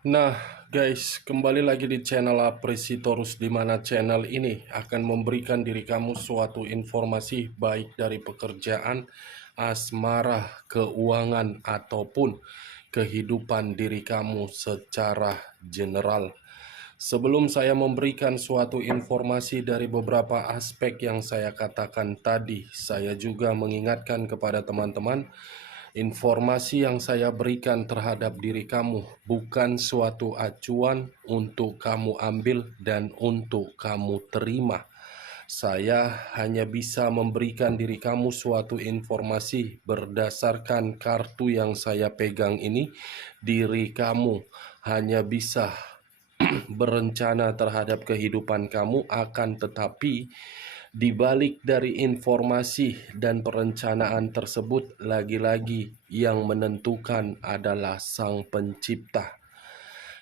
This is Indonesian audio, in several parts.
Nah, guys, kembali lagi di channel Apresitorus, di mana channel ini akan memberikan diri kamu suatu informasi baik dari pekerjaan, asmara, keuangan, ataupun kehidupan diri kamu secara general. Sebelum saya memberikan suatu informasi dari beberapa aspek yang saya katakan tadi, saya juga mengingatkan kepada teman-teman, informasi yang saya berikan terhadap diri kamu bukan suatu acuan untuk kamu ambil dan untuk kamu terima. Saya hanya bisa memberikan diri kamu suatu informasi berdasarkan kartu yang saya pegang ini. Diri kamu hanya bisa berencana terhadap kehidupan kamu, akan tetapi di balik dari informasi dan perencanaan tersebut, lagi-lagi yang menentukan adalah Sang Pencipta.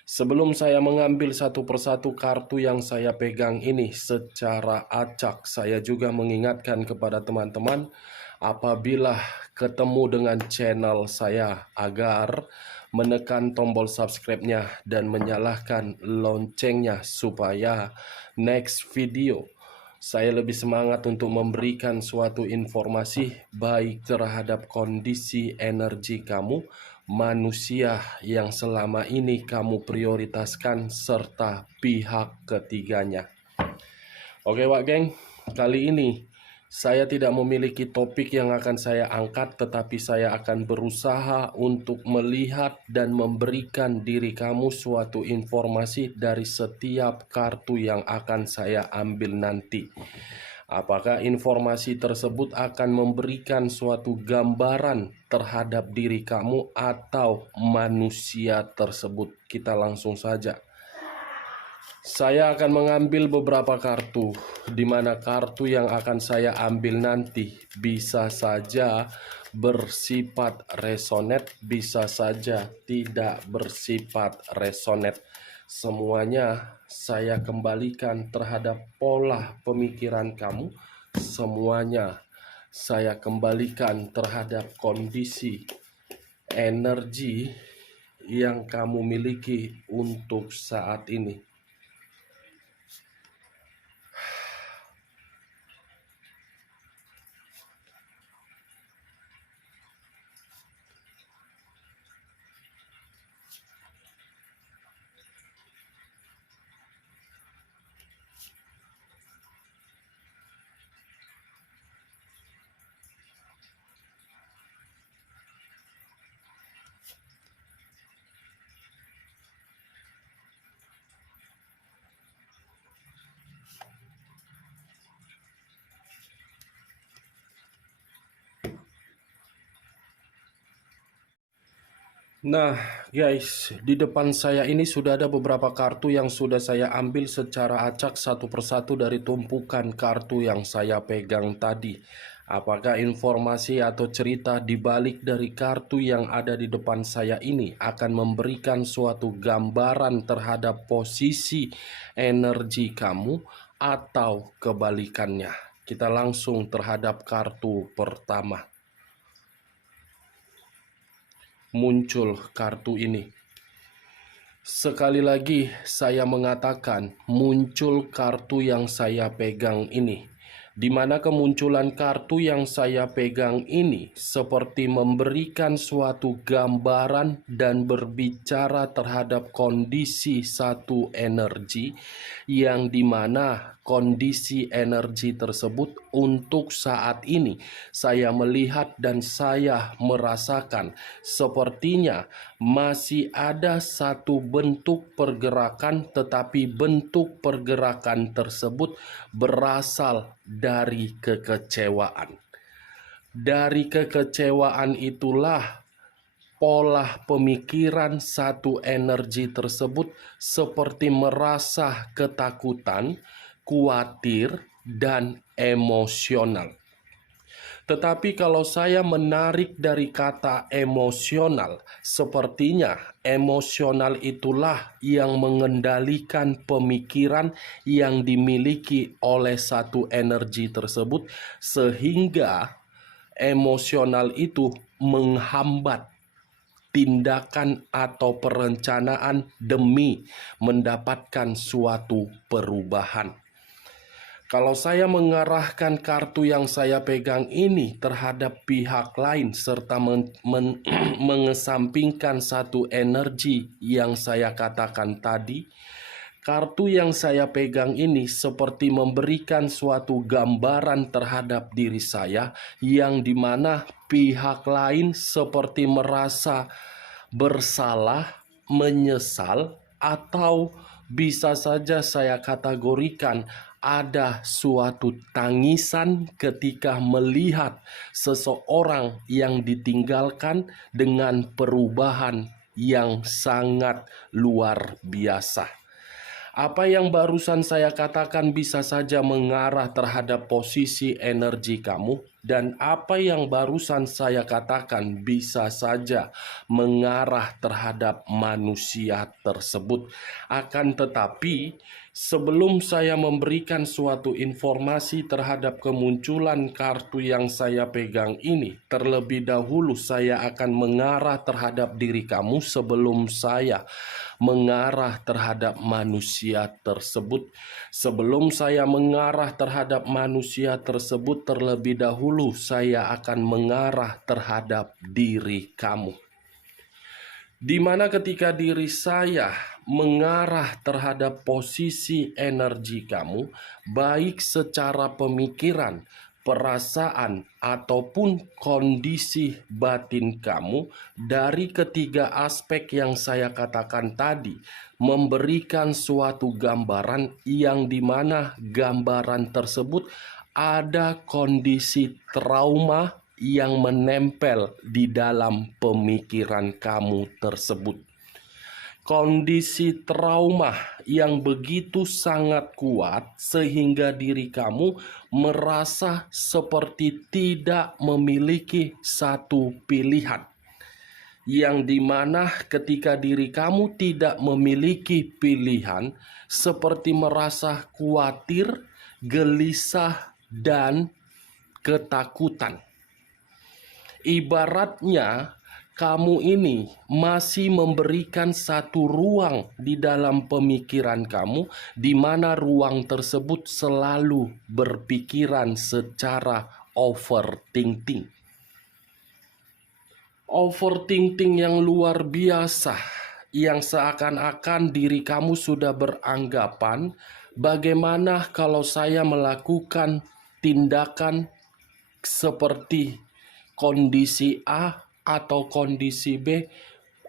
Sebelum saya mengambil satu persatu kartu yang saya pegang ini secara acak, saya juga mengingatkan kepada teman-teman, apabila ketemu dengan channel saya, agar menekan tombol subscribe-nya dan menyalakan loncengnya supaya next video saya lebih semangat untuk memberikan suatu informasi baik terhadap kondisi energi kamu, manusia yang selama ini kamu prioritaskan, serta pihak ketiganya. Oke Wak Geng, kali ini saya tidak memiliki topik yang akan saya angkat, tetapi saya akan berusaha untuk melihat dan memberikan diri kamu suatu informasi dari setiap kartu yang akan saya ambil nanti. Apakah informasi tersebut akan memberikan suatu gambaran terhadap diri kamu atau manusia tersebut? Kita langsung saja. Saya akan mengambil beberapa kartu, di mana kartu yang akan saya ambil nanti bisa saja bersifat resonet, bisa saja tidak bersifat resonet. Semuanya saya kembalikan terhadap pola pemikiran kamu, semuanya saya kembalikan terhadap kondisi energi yang kamu miliki untuk saat ini. Nah guys, di depan saya ini sudah ada beberapa kartu yang sudah saya ambil secara acak satu persatu dari tumpukan kartu yang saya pegang tadi. Apakah informasi atau cerita di balik dari kartu yang ada di depan saya ini akan memberikan suatu gambaran terhadap posisi energi kamu atau kebalikannya? Kita langsung terhadap kartu pertama. Muncul kartu ini. Sekali lagi saya mengatakan, muncul kartu yang saya pegang ini, di mana kemunculan kartu yang saya pegang ini seperti memberikan suatu gambaran dan berbicara terhadap kondisi satu energi, yang dimana kondisi energi tersebut untuk saat ini saya melihat dan saya merasakan sepertinya masih ada satu bentuk pergerakan, tetapi bentuk pergerakan tersebut berasal dari kekecewaan. Dari kekecewaan itulah pola pemikiran satu energi tersebut seperti merasa ketakutan, khawatir, dan emosional. Tetapi kalau saya menarik dari kata emosional, sepertinya emosional itulah yang mengendalikan pemikiran yang dimiliki oleh satu energi tersebut, sehingga emosional itu menghambat tindakan atau perencanaan demi mendapatkan suatu perubahan. Kalau saya mengarahkan kartu yang saya pegang ini terhadap pihak lain serta mengesampingkan satu energi yang saya katakan tadi, kartu yang saya pegang ini seperti memberikan suatu gambaran terhadap diri saya yang dimana pihak lain seperti merasa bersalah, menyesal, atau bisa saja saya kategorikan ada suatu tangisan ketika melihat seseorang yang ditinggalkan dengan perubahan yang sangat luar biasa. Apa yang barusan saya katakan bisa saja mengarah terhadap posisi energi kamu, dan apa yang barusan saya katakan bisa saja mengarah terhadap manusia tersebut. Akan tetapi, sebelum saya memberikan suatu informasi terhadap kemunculan kartu yang saya pegang ini, terlebih dahulu saya akan mengarah terhadap diri kamu sebelum saya mengarah terhadap manusia tersebut. Sebelum saya mengarah terhadap manusia tersebut, terlebih dahulu saya akan mengarah terhadap diri kamu. Di mana ketika diri saya mengarah terhadap posisi energi kamu, baik secara pemikiran, perasaan, ataupun kondisi batin kamu, dari ketiga aspek yang saya katakan tadi, memberikan suatu gambaran yang dimana gambaran tersebut ada kondisi trauma yang menempel di dalam pemikiran kamu tersebut. Kondisi trauma yang begitu sangat kuat sehingga diri kamu merasa seperti tidak memiliki satu pilihan. Yang dimana ketika diri kamu tidak memiliki pilihan, seperti merasa khawatir, gelisah, dan ketakutan. Ibaratnya kamu ini masih memberikan satu ruang di dalam pemikiran kamu, di mana ruang tersebut selalu berpikiran secara overthinking. Overthinking yang luar biasa, yang seakan-akan diri kamu sudah beranggapan, bagaimana kalau saya melakukan tindakan seperti kondisi A atau kondisi B,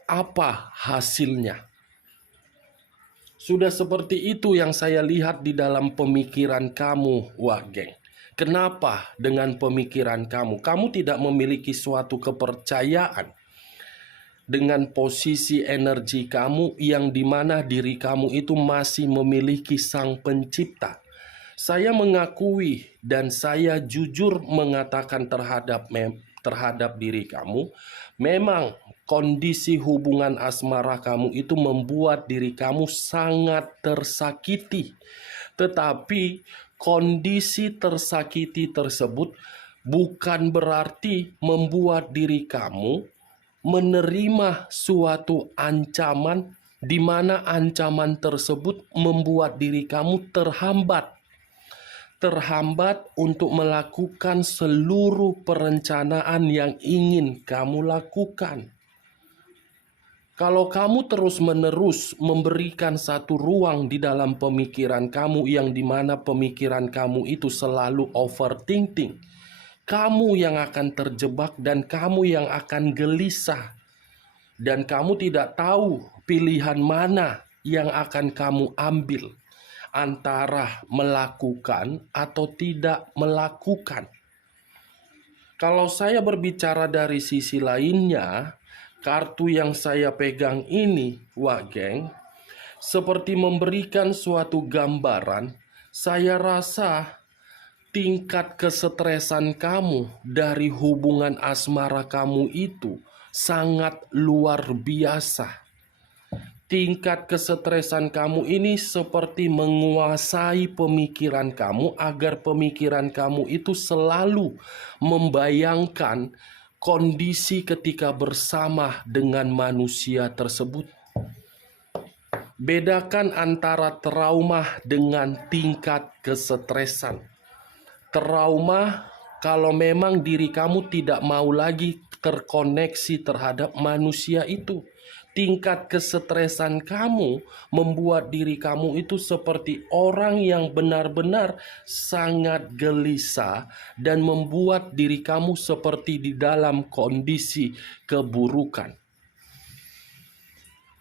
apa hasilnya? Sudah seperti itu yang saya lihat di dalam pemikiran kamu, wah geng. Kenapa dengan pemikiran kamu? Kamu tidak memiliki suatu kepercayaan dengan posisi energi kamu yang dimana diri kamu itu masih memiliki Sang Pencipta. Saya mengakui dan saya jujur mengatakan terhadap diri kamu, memang kondisi hubungan asmara kamu itu membuat diri kamu sangat tersakiti. Tetapi kondisi tersakiti tersebut bukan berarti membuat diri kamu menerima suatu ancaman, di mana ancaman tersebut membuat diri kamu terhambat untuk melakukan seluruh perencanaan yang ingin kamu lakukan. Kalau kamu terus-menerus memberikan satu ruang di dalam pemikiran kamu yang dimana pemikiran kamu itu selalu overthinking, kamu yang akan terjebak dan kamu yang akan gelisah. Dan kamu tidak tahu pilihan mana yang akan kamu ambil, antara melakukan atau tidak melakukan. Kalau saya berbicara dari sisi lainnya, kartu yang saya pegang ini, wah geng, seperti memberikan suatu gambaran. Saya rasa tingkat kesetresan kamu dari hubungan asmara kamu itu sangat luar biasa. Tingkat kesetresan kamu ini seperti menguasai pemikiran kamu, agar pemikiran kamu itu selalu membayangkan kondisi ketika bersama dengan manusia tersebut. Bedakan antara trauma dengan tingkat kesetresan. Trauma kalau memang diri kamu tidak mau lagi terkoneksi terhadap manusia itu. Tingkat kesetresan kamu membuat diri kamu itu seperti orang yang benar-benar sangat gelisah dan membuat diri kamu seperti di dalam kondisi keburukan.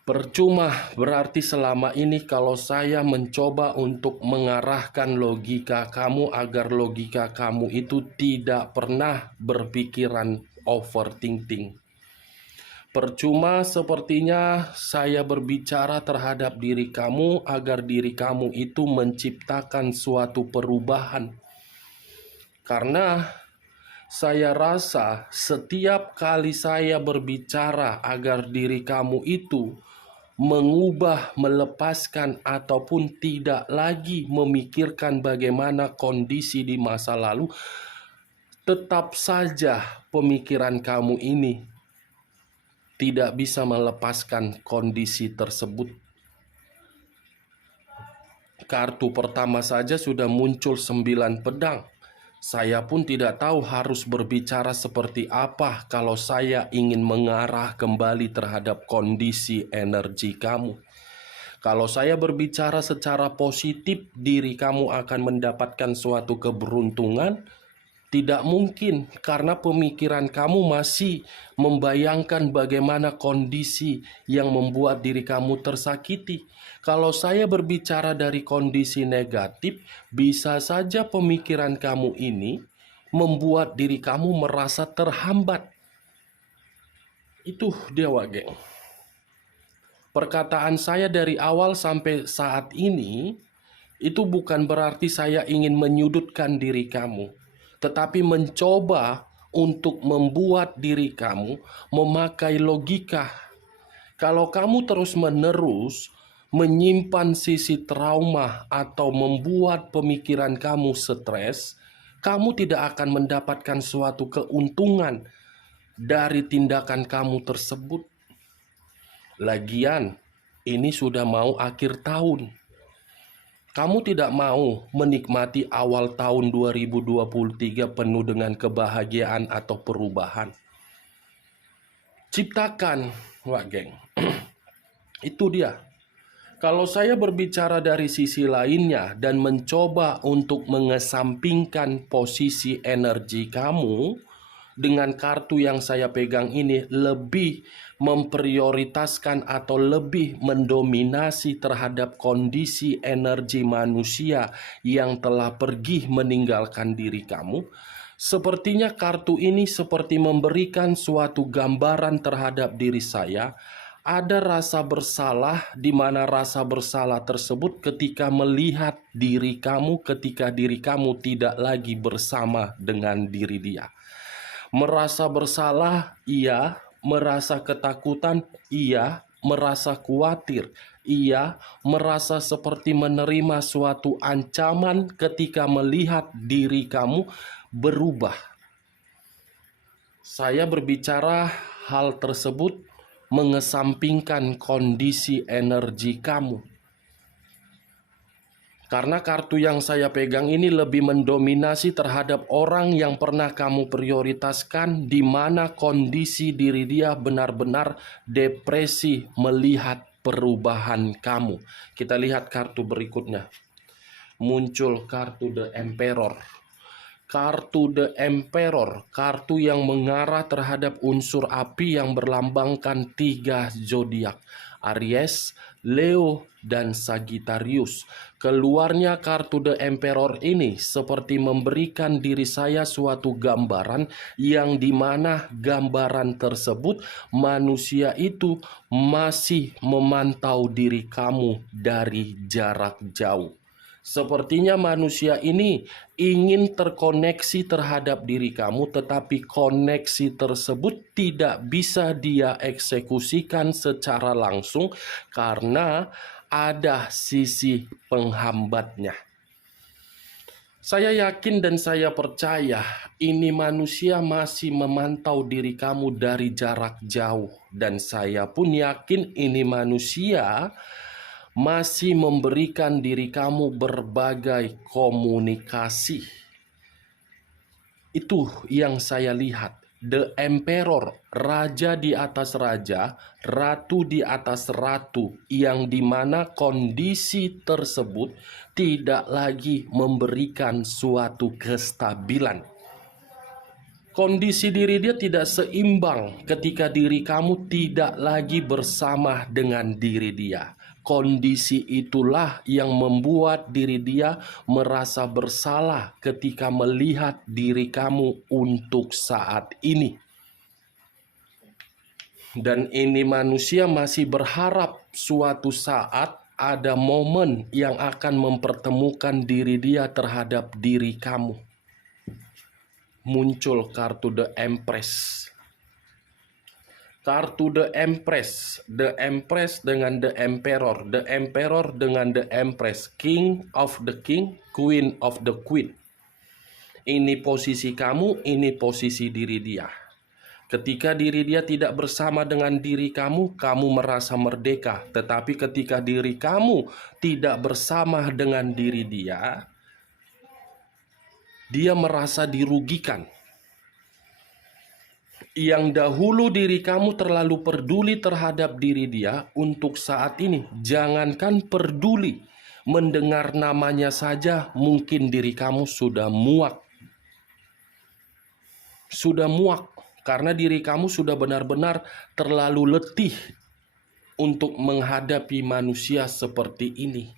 Percuma berarti selama ini kalau saya mencoba untuk mengarahkan logika kamu agar logika kamu itu tidak pernah berpikiran overthinking. Percuma sepertinya saya berbicara terhadap diri kamu agar diri kamu itu menciptakan suatu perubahan. Karena saya rasa setiap kali saya berbicara agar diri kamu itu mengubah, melepaskan, ataupun tidak lagi memikirkan bagaimana kondisi di masa lalu, tetap saja pemikiran kamu ini tidak bisa melepaskan kondisi tersebut. Kartu pertama saja sudah muncul 9 pedang. Saya pun tidak tahu harus berbicara seperti apa kalau saya ingin mengarah kembali terhadap kondisi energi kamu. Kalau saya berbicara secara positif, diri kamu akan mendapatkan suatu keberuntungan. Tidak mungkin, karena pemikiran kamu masih membayangkan bagaimana kondisi yang membuat diri kamu tersakiti. Kalau saya berbicara dari kondisi negatif, bisa saja pemikiran kamu ini membuat diri kamu merasa terhambat. Itu dia, geng. Perkataan saya dari awal sampai saat ini itu bukan berarti saya ingin menyudutkan diri kamu, tetapi mencoba untuk membuat diri kamu memakai logika. Kalau kamu terus-menerus menyimpan sisi trauma atau membuat pemikiran kamu stres, kamu tidak akan mendapatkan suatu keuntungan dari tindakan kamu tersebut. Lagian, ini sudah mau akhir tahun. Kamu tidak mau menikmati awal tahun 2023 penuh dengan kebahagiaan atau perubahan. Ciptakan, geng. Itu dia. Kalau saya berbicara dari sisi lainnya dan mencoba untuk mengesampingkan posisi energi kamu, dengan kartu yang saya pegang ini lebih memprioritaskan atau lebih mendominasi terhadap kondisi energi manusia yang telah pergi meninggalkan diri kamu. Sepertinya kartu ini seperti memberikan suatu gambaran terhadap diri saya. Ada rasa bersalah, di mana rasa bersalah tersebut ketika melihat diri kamu, ketika diri kamu tidak lagi bersama dengan diri dia. Merasa bersalah, iya. Merasa ketakutan, iya. Merasa khawatir, iya. Merasa seperti menerima suatu ancaman ketika melihat diri kamu berubah. Saya berbicara hal tersebut mengesampingkan kondisi energi kamu. Karena kartu yang saya pegang ini lebih mendominasi terhadap orang yang pernah kamu prioritaskan, di mana kondisi diri dia benar-benar depresi melihat perubahan kamu. Kita lihat kartu berikutnya. Muncul kartu The Emperor. Kartu The Emperor, kartu yang mengarah terhadap unsur api yang berlambangkan 3 zodiak. Aries, Leo, dan Sagittarius. Keluarnya kartu The Emperor ini seperti memberikan diri saya suatu gambaran yang dimana gambaran tersebut manusia itu masih memantau diri kamu dari jarak jauh. Sepertinya manusia ini ingin terkoneksi terhadap diri kamu, tetapi koneksi tersebut tidak bisa dia eksekusikan secara langsung karena ada sisi penghambatnya. Saya yakin dan saya percaya ini manusia masih memantau diri kamu dari jarak jauh. Dan saya pun yakin ini manusia masih memberikan diri kamu berbagai komunikasi. Itu yang saya lihat. The Emperor, raja di atas raja, ratu di atas ratu, yang dimana kondisi tersebut tidak lagi memberikan suatu kestabilan. Kondisi diri dia tidak seimbang ketika diri kamu tidak lagi bersama dengan diri dia. Kondisi itulah yang membuat diri dia merasa bersalah ketika melihat diri kamu untuk saat ini. Dan ini manusia masih berharap suatu saat ada momen yang akan mempertemukan diri dia terhadap diri kamu. Muncul kartu The Empress. Kartu The Empress dengan The Emperor dengan The Empress, King of the King, Queen of the Queen. Ini posisi kamu, ini posisi diri dia. Ketika diri dia tidak bersama dengan diri kamu, kamu merasa merdeka. Tetapi ketika diri kamu tidak bersama dengan diri dia, dia merasa dirugikan. Yang dahulu diri kamu terlalu peduli terhadap diri dia, untuk saat ini jangankan peduli, mendengar namanya saja mungkin diri kamu sudah muak. Sudah muak karena diri kamu sudah benar-benar terlalu letih untuk menghadapi manusia seperti ini.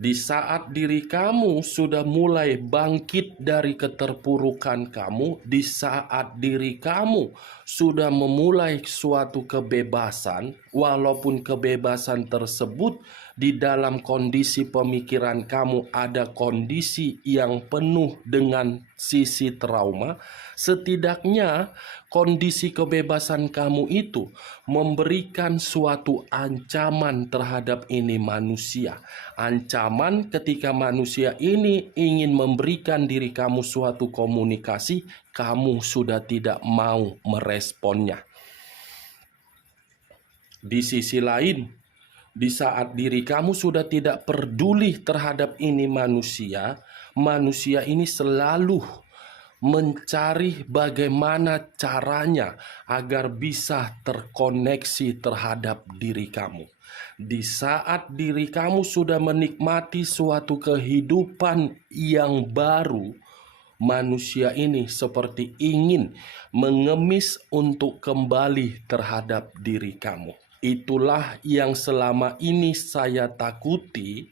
Di saat diri kamu sudah mulai bangkit dari keterpurukan kamu, di saat diri kamu sudah memulai suatu kebebasan, walaupun kebebasan tersebut di dalam kondisi pemikiran kamu ada kondisi yang penuh dengan sisi trauma, setidaknya kondisi kebebasan kamu itu memberikan suatu ancaman terhadap ini manusia. Ancaman ketika manusia ini ingin memberikan diri kamu suatu komunikasi, kamu sudah tidak mau meresponnya. Di sisi lain, di saat diri kamu sudah tidak peduli terhadap ini manusia, manusia ini selalu mencari bagaimana caranya agar bisa terkoneksi terhadap diri kamu. Di saat diri kamu sudah menikmati suatu kehidupan yang baru, manusia ini seperti ingin mengemis untuk kembali terhadap diri kamu. Itulah yang selama ini saya takuti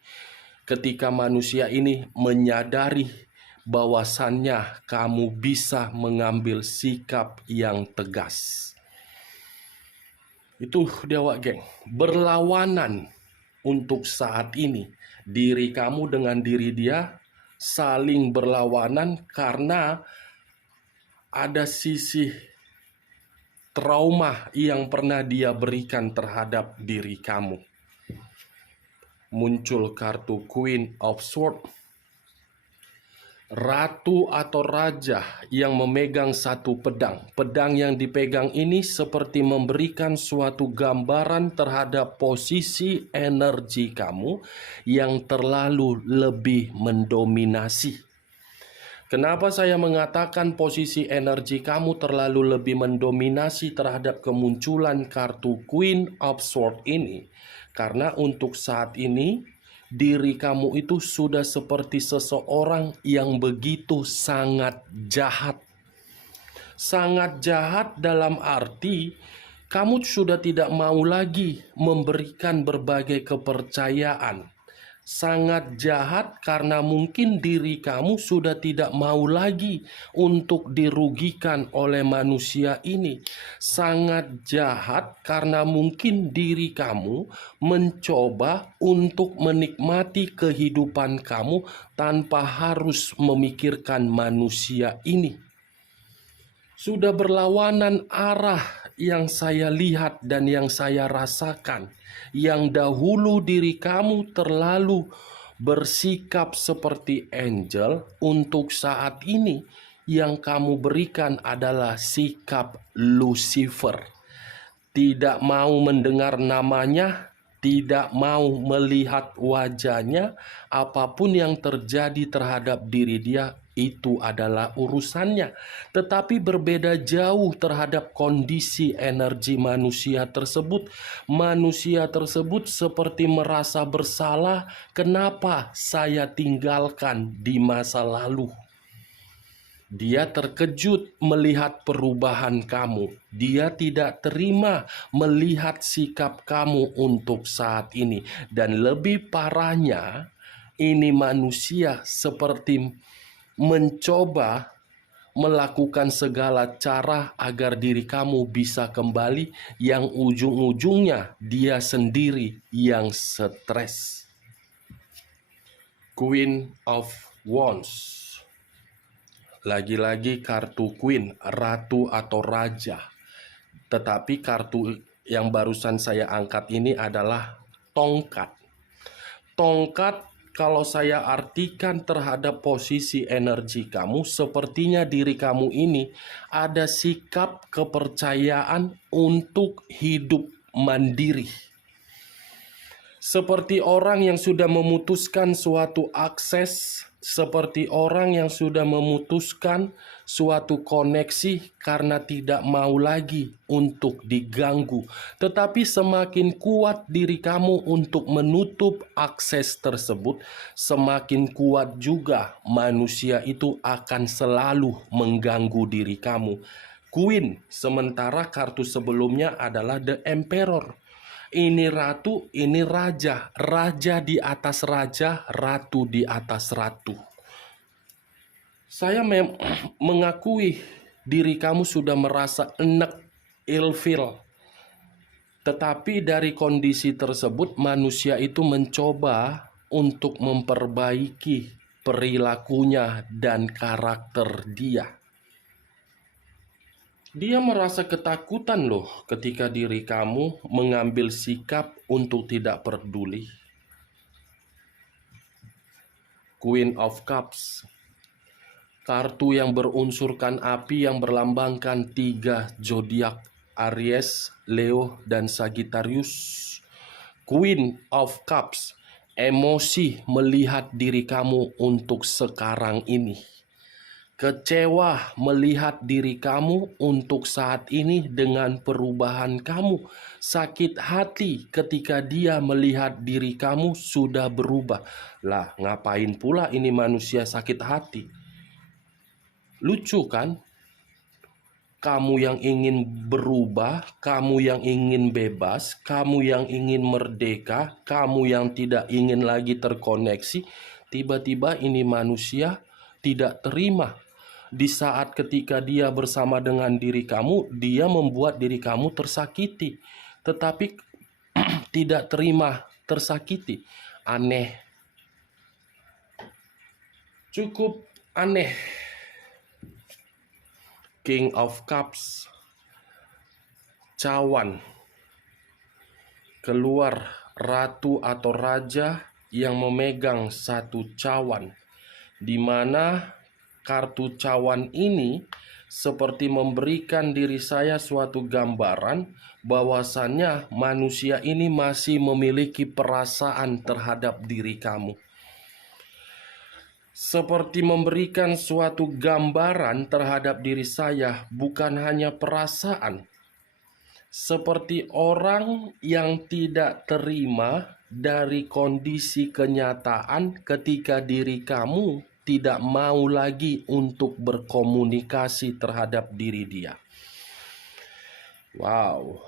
ketika manusia ini menyadari bahwasannya kamu bisa mengambil sikap yang tegas. Itu dia wak geng, berlawanan untuk saat ini. Diri kamu dengan diri dia saling berlawanan karena ada sisi trauma yang pernah dia berikan terhadap diri kamu. Muncul kartu Queen of Swords. Ratu atau raja yang memegang satu pedang. Pedang yang dipegang ini seperti memberikan suatu gambaran terhadap posisi energi kamu yang terlalu lebih mendominasi. Kenapa saya mengatakan posisi energi kamu terlalu lebih mendominasi terhadap kemunculan kartu Queen of Swords ini? Karena untuk saat ini diri kamu itu sudah seperti seseorang yang begitu sangat jahat. Sangat jahat dalam arti kamu sudah tidak mau lagi memberikan berbagai kepercayaan. Sangat jahat karena mungkin diri kamu sudah tidak mau lagi untuk dirugikan oleh manusia ini. Sangat jahat karena mungkin diri kamu mencoba untuk menikmati kehidupan kamu tanpa harus memikirkan manusia ini. Sudah berlawanan arah yang saya lihat dan yang saya rasakan. Yang dahulu diri kamu terlalu bersikap seperti angel. Untuk saat ini yang kamu berikan adalah sikap Lucifer. Tidak mau mendengar namanya, tidak mau melihat wajahnya. Apapun yang terjadi terhadap diri dia, itu adalah urusannya. Tetapi berbeda jauh terhadap kondisi energi manusia tersebut. Manusia tersebut seperti merasa bersalah, kenapa saya tinggalkan di masa lalu. Dia terkejut melihat perubahan kamu. Dia tidak terima melihat sikap kamu untuk saat ini. Dan lebih parahnya, ini manusia seperti mencoba melakukan segala cara agar diri kamu bisa kembali, yang ujung-ujungnya dia sendiri yang stres. Queen of Wands. Lagi-lagi kartu Queen, ratu atau raja. Tetapi kartu yang barusan saya angkat ini adalah tongkat. Tongkat, kalau saya artikan terhadap posisi energi kamu, sepertinya diri kamu ini ada sikap kepercayaan untuk hidup mandiri. Seperti orang yang sudah memutuskan suatu akses, seperti orang yang sudah memutuskan suatu koneksi karena tidak mau lagi untuk diganggu. Tetapi semakin kuat diri kamu untuk menutup akses tersebut, semakin kuat juga manusia itu akan selalu mengganggu diri kamu. Queen, sementara kartu sebelumnya adalah The Emperor. Ini ratu, ini raja. Raja di atas raja, ratu di atas ratu. Saya mengakui diri kamu sudah merasa enek, ilfil. Tetapi dari kondisi tersebut, manusia itu mencoba untuk memperbaiki perilakunya dan karakter dia. Dia merasa ketakutan loh ketika diri kamu mengambil sikap untuk tidak peduli. Queen of Cups. Kartu yang berunsurkan api yang berlambangkan 3 zodiak, Aries, Leo, dan Sagittarius. Queen of Cups. Emosi melihat diri kamu untuk sekarang ini. Kecewa melihat diri kamu untuk saat ini dengan perubahan kamu. Sakit hati ketika dia melihat diri kamu sudah berubah. Lah, ngapain pula ini manusia sakit hati? Lucu kan? Kamu yang ingin berubah, kamu yang ingin bebas, kamu yang ingin merdeka, kamu yang tidak ingin lagi terkoneksi, tiba-tiba ini manusia tidak terima. Di saat ketika dia bersama dengan diri kamu, dia membuat diri kamu tersakiti. Tetapi tidak terima tersakiti. Aneh. Cukup aneh. King of Cups. Cawan. Keluar ratu atau raja yang memegang satu cawan, di mana kartu cawan ini seperti memberikan diri saya suatu gambaran bahwasannya manusia ini masih memiliki perasaan terhadap diri kamu. Seperti memberikan suatu gambaran terhadap diri saya, bukan hanya perasaan. Seperti orang yang tidak terima dari kondisi kenyataan ketika diri kamu tidak mau lagi untuk berkomunikasi terhadap diri dia. Wow,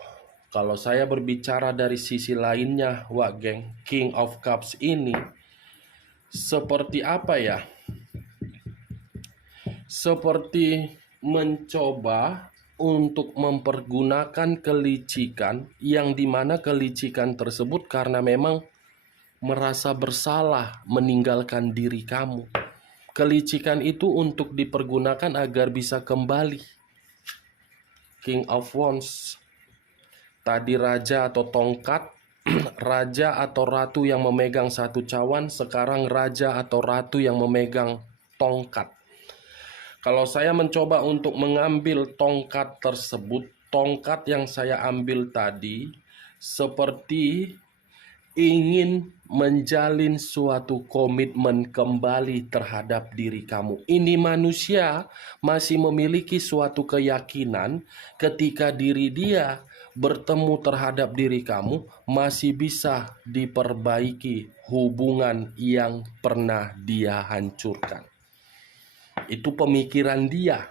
kalau saya berbicara dari sisi lainnya, wah geng, King of Cups ini seperti apa ya? Seperti mencoba untuk mempergunakan kelicikan, yang dimana kelicikan tersebut karena memang merasa bersalah meninggalkan diri kamu. Kelicikan itu untuk dipergunakan agar bisa kembali. King of Wands. Tadi raja atau tongkat. raja atau ratu yang memegang satu cawan, sekarang raja atau ratu yang memegang tongkat. Kalau saya mencoba untuk mengambil tongkat tersebut, tongkat yang saya ambil tadi seperti ingin menjalin suatu komitmen kembali terhadap diri kamu. Ini manusia masih memiliki suatu keyakinan ketika diri dia bertemu terhadap diri kamu, masih bisa diperbaiki hubungan yang pernah dia hancurkan. Itu pemikiran dia.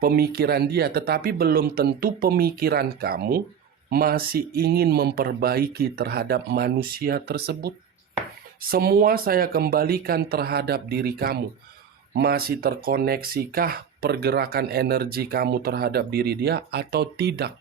Tetapi belum tentu pemikiran kamu masih ingin memperbaiki terhadap manusia tersebut. Semua saya kembalikan terhadap diri kamu. Masih terkoneksikah pergerakan energi kamu terhadap diri dia atau tidak?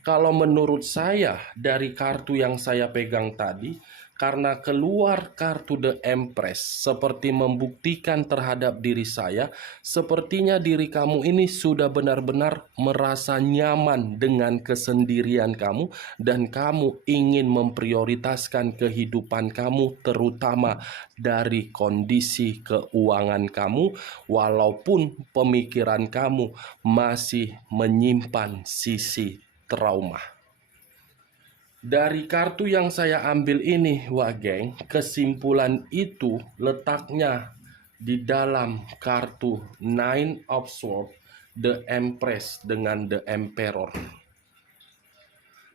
Kalau menurut saya dari kartu yang saya pegang tadi, karena keluar kartu The Empress seperti membuktikan terhadap diri saya, sepertinya diri kamu ini sudah benar-benar merasa nyaman dengan kesendirian kamu dan kamu ingin memprioritaskan kehidupan kamu, terutama dari kondisi keuangan kamu, walaupun pemikiran kamu masih menyimpan sisi trauma. Dari kartu yang saya ambil ini, wah geng, kesimpulan itu letaknya di dalam kartu Nine of Swords, The Empress dengan The Emperor.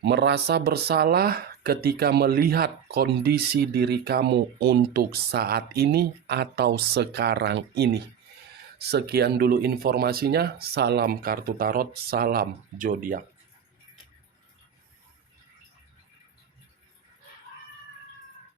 Merasa bersalah ketika melihat kondisi diri kamu untuk saat ini atau sekarang ini. Sekian dulu informasinya. Salam kartu tarot, salam zodiak.